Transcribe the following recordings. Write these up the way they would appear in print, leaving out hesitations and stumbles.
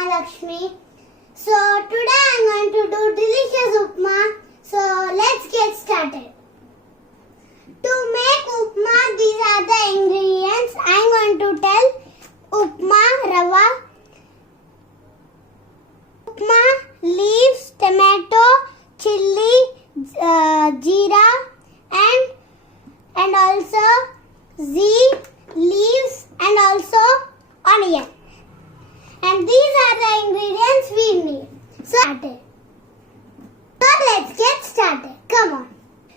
Mahalaxmi. So today I am going to do delicious upma. So let's get started. To make upma, these are the ingredients. I am going to tell upma rava, upma leaves, tomato, chili, jeera, and also leaves and also onion. And these are the ingredients we need. So let's get started. Come on.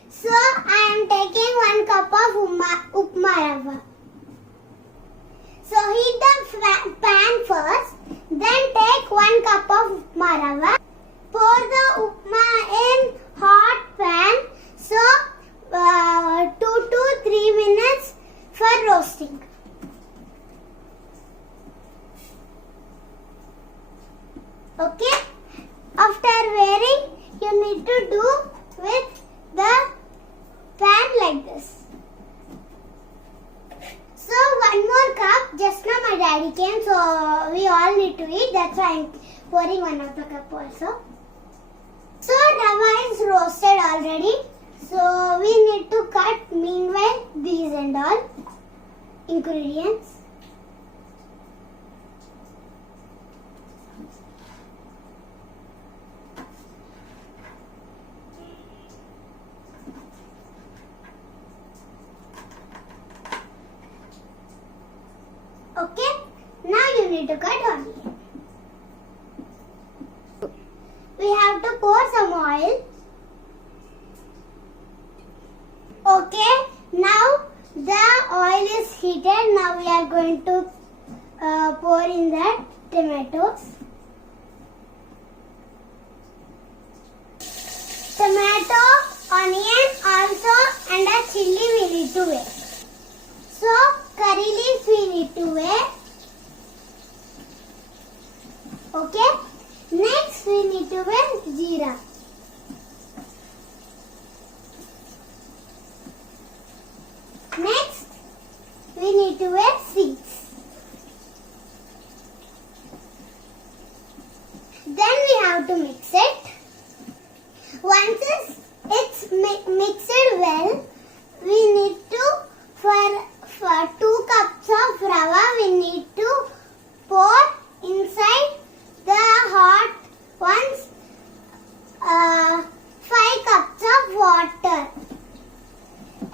So I am taking 1 cup of upma rava. So heat the pan first. Then take 1 cup of upma rava. Pour the upma in hot pan. So 2 to 3 minutes for roasting. Okay. After wearing, you need to do with the pan like this. So 1 more cup. Just now my daddy came, so we all need to eat. That's why I'm pouring 1 of the cup also. So rava is roasted already. So we need to cut meanwhile these and all ingredients. Okay, now you need to cut onion. We have to pour some oil. Okay, now the oil is heated. Now we are going to pour in the tomatoes. Tomato, onion also and a chili we need to wear. So curry leaves we need to wear. Okay. Next we need to wear jeera. Next we need to wear seeds. Then we have to mix it. Once it's mixed well, we need to for 2 cups of rava we need to pour inside the hot ones 5 cups of water.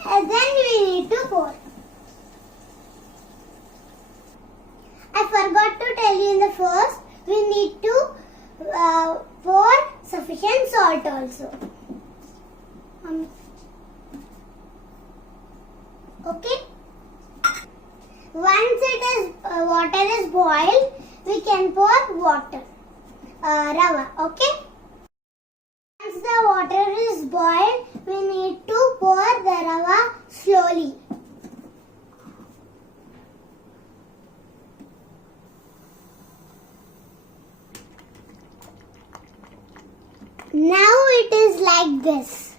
And then we need to pour. I forgot to tell you in the first, we need to pour sufficient salt also. Okay. Once water is boiled, we can pour rava. Okay. Once the water is boiled, we need to pour the rava slowly. Now it is like this.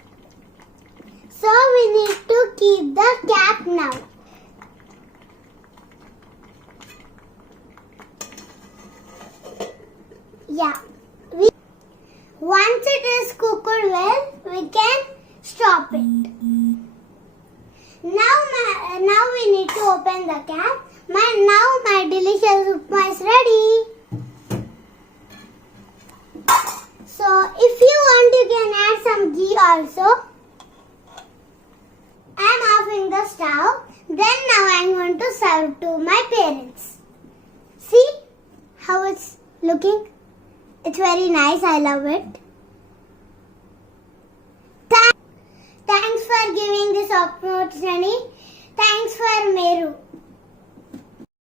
So we need to keep the cap now. Yeah. Once it is cooked well, we can stop it. Now we need to open the cap. Now my delicious upma is ready. So if you want, you can add some ghee also. I am offing the stove. Then now I am going to serve to my parents. See how it's looking? It's very nice. I love it. Thanks for giving this opportunity. Thanks for Meru.